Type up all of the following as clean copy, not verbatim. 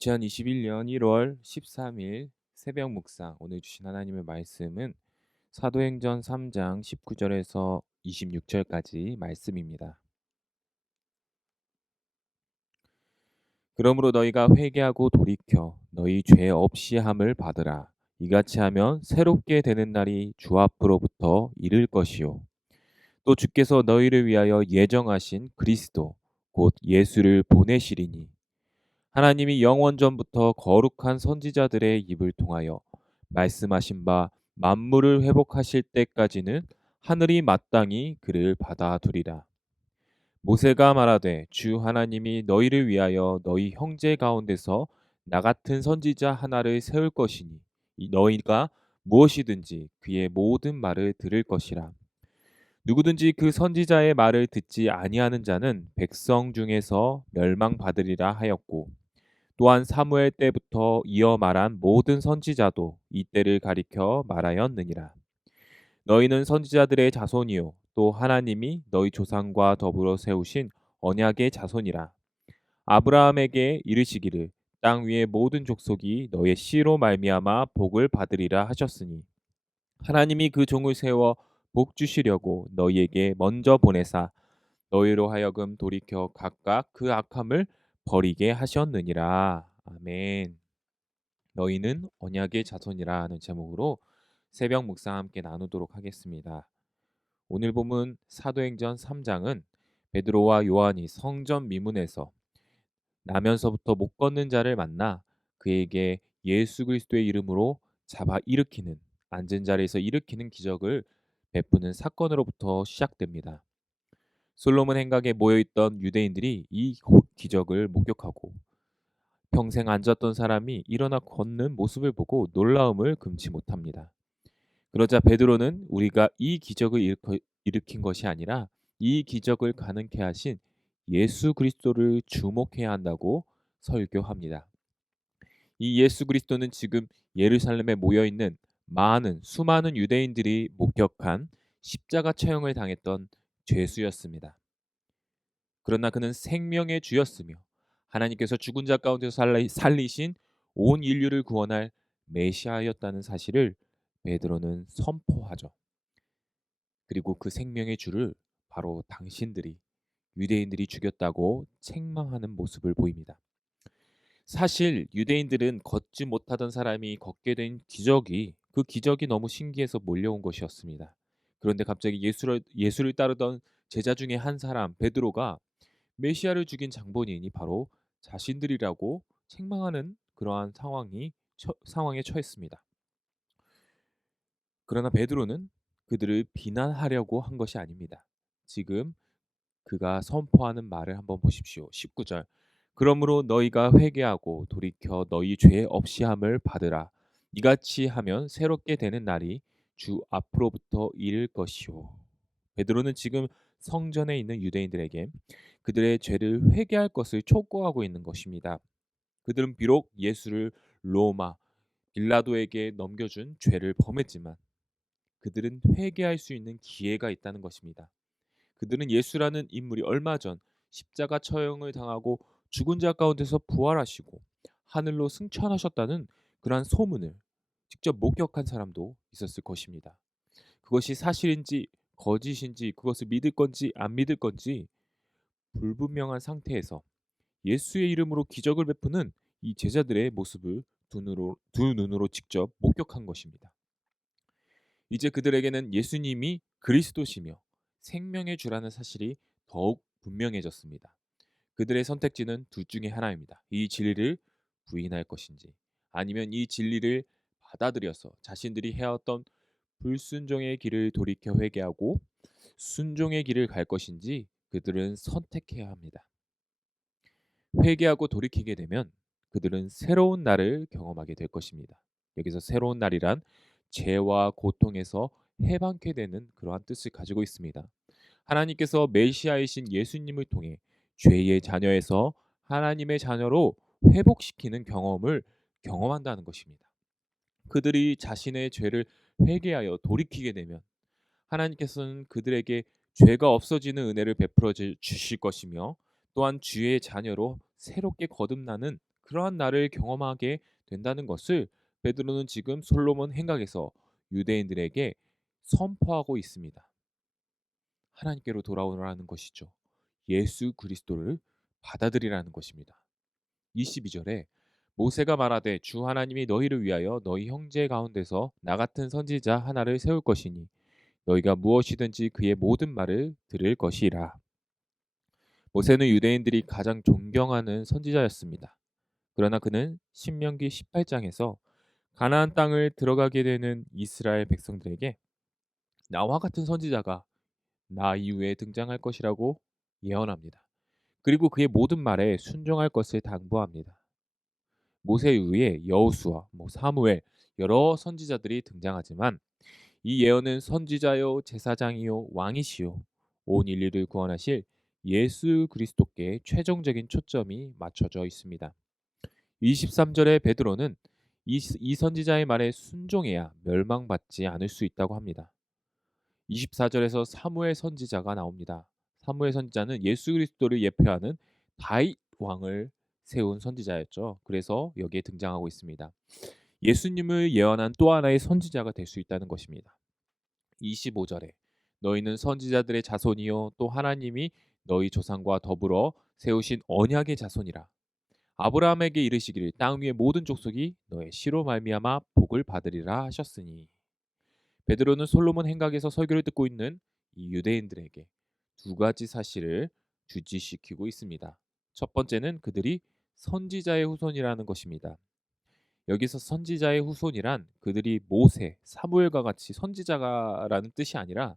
2021년 1월 13일 새벽 묵상 오늘 주신 하나님의 말씀은 사도행전 3장 19절에서 26절까지 말씀입니다. 그러므로 너희가 회개하고 돌이켜 너희 죄 없이 함을 받으라. 이같이 하면 새롭게 되는 날이 주 앞으로부터 이를 것이요. 또 주께서 너희를 위하여 예정하신 그리스도 곧 예수를 보내시리니 하나님이 영원 전부터 거룩한 선지자들의 입을 통하여 말씀하신 바 만물을 회복하실 때까지는 하늘이 마땅히 그를 받아두리라. 모세가 말하되 주 하나님이 너희를 위하여 너희 형제 가운데서 나 같은 선지자 하나를 세울 것이니 이 너희가 무엇이든지 그의 모든 말을 들을 것이라. 누구든지 그 선지자의 말을 듣지 아니하는 자는 백성 중에서 멸망받으리라 하였고 또한 사무엘 때부터 이어 말한 모든 선지자도 이때를 가리켜 말하였느니라. 너희는 선지자들의 자손이요 또 하나님이 너희 조상과 더불어 세우신 언약의 자손이라. 아브라함에게 이르시기를 땅 위의 모든 족속이 너의 씨로 말미암아 복을 받으리라 하셨으니 하나님이 그 종을 세워 복 주시려고 너희에게 먼저 보내사 너희로 하여금 돌이켜 각각 그 악함을 버리게 하셨느니라. 아멘. 너희는 언약의 자손이라 하는 제목으로 새벽 묵상 함께 나누도록 하겠습니다. 오늘 본문 사도행전 3장은 베드로와 요한이 성전 미문에서 나면서부터 못 걷는 자를 만나 그에게 예수 그리스도의 이름으로 잡아 일으키는 앉은 자리에서 일으키는 기적을 베푸는 사건으로부터 시작됩니다. 솔로몬 행각에 모여있던 유대인들이 이 기적을 목격하고 평생 앉았던 사람이 일어나 걷는 모습을 보고 놀라움을 금치 못합니다. 그러자 베드로는 우리가 이 기적을 일으킨 것이 아니라 이 기적을 가능케 하신 예수 그리스도를 주목해야 한다고 설교합니다. 이 예수 그리스도는 지금 예루살렘에 모여 있는 수많은 유대인들이 목격한 십자가 처형을 당했던 죄수였습니다. 그러나 그는 생명의 주였으며 하나님께서 죽은 자 가운데서 살리신 온 인류를 구원할 메시아였다는 사실을 베드로는 선포하죠. 그리고 그 생명의 주를 바로 당신들이 유대인들이 죽였다고 책망하는 모습을 보입니다. 사실 유대인들은 걷지 못하던 사람이 걷게 된 그 기적이 너무 신기해서 몰려온 것이었습니다. 그런데 갑자기 예수를 따르던 제자 중에 한 사람 베드로가 메시아를 죽인 장본인이 바로 자신들이라고 책망하는 그러한 상황에 처했습니다. 그러나 베드로는 그들을 비난하려고 한 것이 아닙니다. 지금 그가 선포하는 말을 한번 보십시오. 19절. 그러므로 너희가 회개하고 돌이켜 너희 죄 없이 함을 받으라. 이같이 하면 새롭게 되는 날이 주 앞으로부터 이를 것이요. 베드로는 지금 성전에 있는 유대인들에게 그들의 죄를 회개할 것을 촉구하고 있는 것입니다. 그들은 비록 예수를 로마 빌라도에게 넘겨준 죄를 범했지만 그들은 회개할 수 있는 기회가 있다는 것입니다. 그들은 예수라는 인물이 얼마 전 십자가 처형을 당하고 죽은 자 가운데서 부활하시고 하늘로 승천하셨다는 그러한 소문을 직접 목격한 사람도 있었을 것입니다. 그것이 사실인지 거짓인지 그것을 믿을 건지 안 믿을 건지 불분명한 상태에서 예수의 이름으로 기적을 베푸는 이 제자들의 모습을 두 눈으로 직접 목격한 것입니다. 이제 그들에게는 예수님이 그리스도시며 생명의 주라는 사실이 더욱 분명해졌습니다. 그들의 선택지는 둘 중에 하나입니다. 이 진리를 부인할 것인지 아니면 이 진리를 받아들여서 자신들이 해왔던 불순종의 길을 돌이켜 회개하고 순종의 길을 갈 것인지 그들은 선택해야 합니다. 회개하고 돌이키게 되면 그들은 새로운 날을 경험하게 될 것입니다. 여기서 새로운 날이란 죄와 고통에서 해방케 되는 그러한 뜻을 가지고 있습니다. 하나님께서 메시아이신 예수님을 통해 죄의 자녀에서 하나님의 자녀로 회복시키는 경험을 경험한다는 것입니다. 그들이 자신의 죄를 회개하여 돌이키게 되면 하나님께서는 그들에게 죄가 없어지는 은혜를 베풀어 주실 것이며 또한 주의 자녀로 새롭게 거듭나는 그러한 날을 경험하게 된다는 것을 베드로는 지금 솔로몬 행각에서 유대인들에게 선포하고 있습니다. 하나님께로 돌아오라는 것이죠. 예수 그리스도를 받아들이라는 것입니다. 22절에 모세가 말하되 주 하나님이 너희를 위하여 너희 형제 가운데서 나 같은 선지자 하나를 세울 것이니 너희가 무엇이든지 그의 모든 말을 들을 것이라. 모세는 유대인들이 가장 존경하는 선지자였습니다. 그러나 그는 신명기 18장에서 가나안 땅을 들어가게 되는 이스라엘 백성들에게 나와 같은 선지자가 나 이후에 등장할 것이라고 예언합니다. 그리고 그의 모든 말에 순종할 것을 당부합니다. 모세 이후에 여호수아, 사무엘 여러 선지자들이 등장하지만 이 예언은 선지자요 제사장이요 왕이시요 온 인류를 구원하실 예수 그리스도께 최종적인 초점이 맞춰져 있습니다. 23절에 베드로는 이 선지자의 말에 순종해야 멸망받지 않을 수 있다고 합니다. 24절에서 사무엘 선지자가 나옵니다. 사무엘 선지자는 예수 그리스도를 예표하는 다윗 왕을 세운 선지자였죠. 그래서 여기에 등장하고 있습니다. 예수님을 예언한 또 하나의 선지자가 될 수 있다는 것입니다. 25절에 너희는 선지자들의 자손이요 또 하나님이 너희 조상과 더불어 세우신 언약의 자손이라. 아브라함에게 이르시기를 땅 위의 모든 족속이 너의 씨로 말미암아 복을 받으리라 하셨으니. 베드로는 솔로몬 행각에서 설교를 듣고 있는 이 유대인들에게 두 가지 사실을 주지시키고 있습니다. 첫 번째는 그들이 선지자의 후손이라는 것입니다. 여기서 선지자의 후손이란 그들이 모세, 사무엘과 같이 선지자라는 뜻이 아니라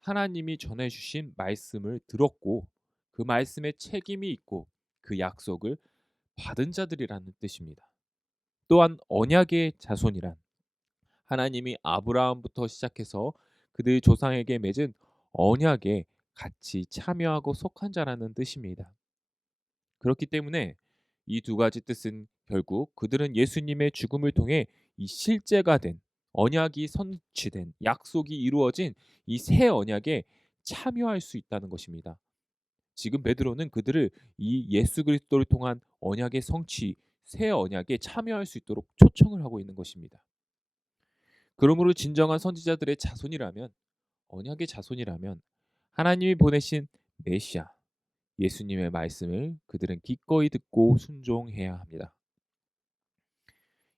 하나님이 전해주신 말씀을 들었고 그 말씀에 책임이 있고 그 약속을 받은 자들이라는 뜻입니다. 또한 언약의 자손이란 하나님이 아브라함부터 시작해서 그들 조상에게 맺은 언약에 같이 참여하고 속한 자라는 뜻입니다. 그렇기 때문에 이 두 가지 뜻은 결국 그들은 예수님의 죽음을 통해 이 실제가 된 언약이 성취된 약속이 이루어진 이 새 언약에 참여할 수 있다는 것입니다. 지금 베드로는 그들을 이 예수 그리스도를 통한 언약의 성취, 새 언약에 참여할 수 있도록 초청을 하고 있는 것입니다. 그러므로 진정한 선지자들의 자손이라면 언약의 자손이라면 하나님이 보내신 메시아 예수님의 말씀을 그들은 기꺼이 듣고 순종해야 합니다.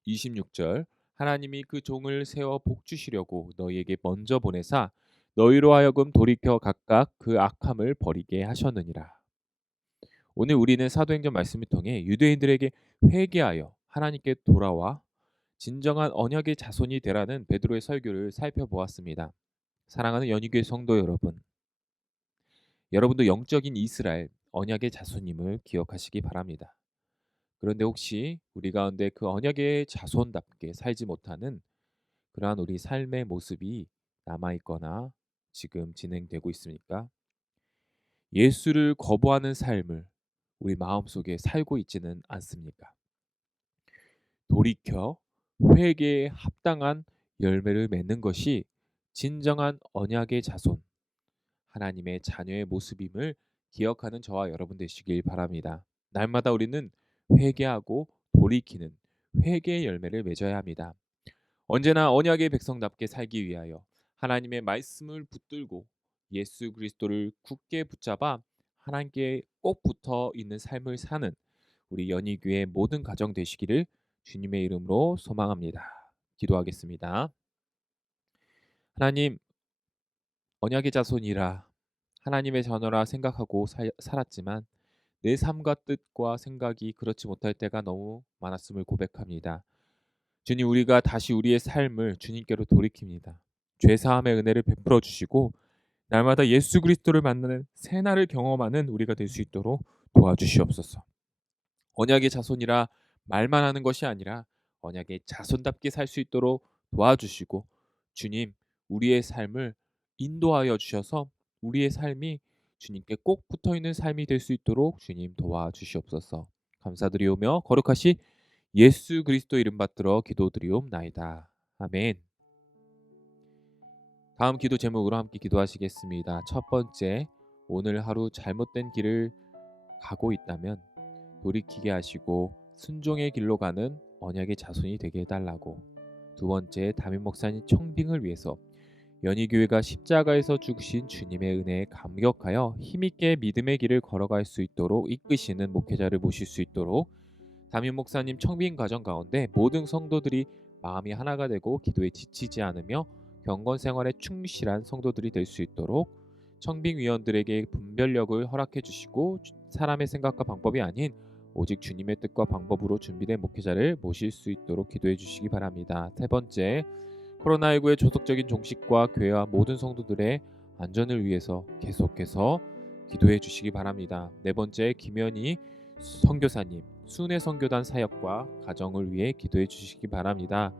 26절 하나님이 그 종을 세워 복 주시려고 너희에게 먼저 보내사 너희로 하여금 돌이켜 각각 그 악함을 버리게 하셨느니라. 오늘 우리는 사도행전 말씀을 통해 유대인들에게 회개하여 하나님께 돌아와 진정한 언약의 자손이 되라는 베드로의 설교를 살펴보았습니다. 사랑하는 연희교회 성도 여러분, 여러분도 영적인 이스라엘 언약의 자손임을 기억하시기 바랍니다. 그런데 혹시 우리 가운데 그 언약의 자손답게 살지 못하는 그러한 우리 삶의 모습이 남아있거나 지금 진행되고 있습니까? 예수를 거부하는 삶을 우리 마음속에 살고 있지는 않습니까? 돌이켜 회개에 합당한 열매를 맺는 것이 진정한 언약의 자손, 하나님의 자녀의 모습임을 기억하는 저와 여러분 되시길 바랍니다. 날마다 우리는 회개하고 돌이키는 회개의 열매를 맺어야 합니다. 언제나 언약의 백성답게 살기 위하여 하나님의 말씀을 붙들고 예수 그리스도를 굳게 붙잡아 하나님께 꼭 붙어 있는 삶을 사는 우리 연희교회 모든 가정 되시기를 주님의 이름으로 소망합니다. 기도하겠습니다. 하나님, 언약의 자손이라 하나님의 자녀라 생각하고 살았지만 내 삶과 뜻과 생각이 그렇지 못할 때가 너무 많았음을 고백합니다. 주님, 우리가 다시 우리의 삶을 주님께로 돌이킵니다. 죄 사함의 은혜를 베풀어 주시고 날마다 예수 그리스도를 만나는 새날을 경험하는 우리가 될 수 있도록 도와주시옵소서. 언약의 자손이라 말만 하는 것이 아니라 언약의 자손답게 살 수 있도록 도와주시고 주님, 우리의 삶을 인도하여 주셔서 우리의 삶이 주님께 꼭 붙어 있는 삶이 될 수 있도록 주님 도와주시옵소서. 감사드리오며 거룩하시 예수 그리스도 이름 받들어 기도드리옵나이다. 아멘. 다음 기도 제목으로 함께 기도하시겠습니다. 첫 번째, 오늘 하루 잘못된 길을 가고 있다면 돌이키게 하시고 순종의 길로 가는 언약의 자손이 되게 해달라고. 두 번째, 담임 목사님 청빙을 위해서 연희교회가 십자가에서 죽으신 주님의 은혜에 감격하여 힘있게 믿음의 길을 걸어갈 수 있도록 이끄시는 목회자를 모실 수 있도록 담임 목사님 청빙 과정 가운데 모든 성도들이 마음이 하나가 되고 기도에 지치지 않으며 경건 생활에 충실한 성도들이 될 수 있도록 청빙 위원들에게 분별력을 허락해 주시고 사람의 생각과 방법이 아닌 오직 주님의 뜻과 방법으로 준비된 목회자를 모실 수 있도록 기도해 주시기 바랍니다. 세 번째, 코로나19의 조속적인 종식과 교회와 모든 성도들의 안전을 위해서 계속해서 기도해 주시기 바랍니다. 네 번째, 김현희 선교사님 순회 선교단 사역과 가정을 위해 기도해 주시기 바랍니다.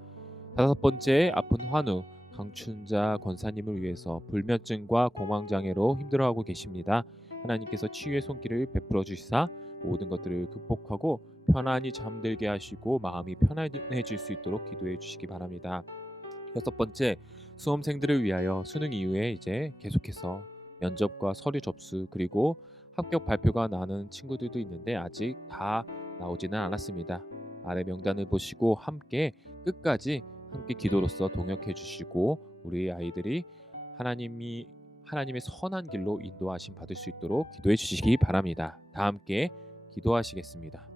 다섯 번째, 아픈 환우 강춘자 권사님을 위해서 불면증과 공황장애로 힘들어하고 계십니다. 하나님께서 치유의 손길을 베풀어 주시사 모든 것들을 극복하고 편안히 잠들게 하시고 마음이 편안해질 수 있도록 기도해 주시기 바랍니다. 여섯 번째, 수험생들을 위하여 수능 이후에 이제 계속해서 면접과 서류 접수 그리고 합격 발표가 나는 친구들도 있는데 아직 다 나오지는 않았습니다. 아래 명단을 보시고 함께 끝까지 함께 기도로서 동역해 주시고 우리 아이들이 하나님의 선한 길로 인도하심 받을 수 있도록 기도해 주시기 바랍니다. 다 함께 기도하시겠습니다.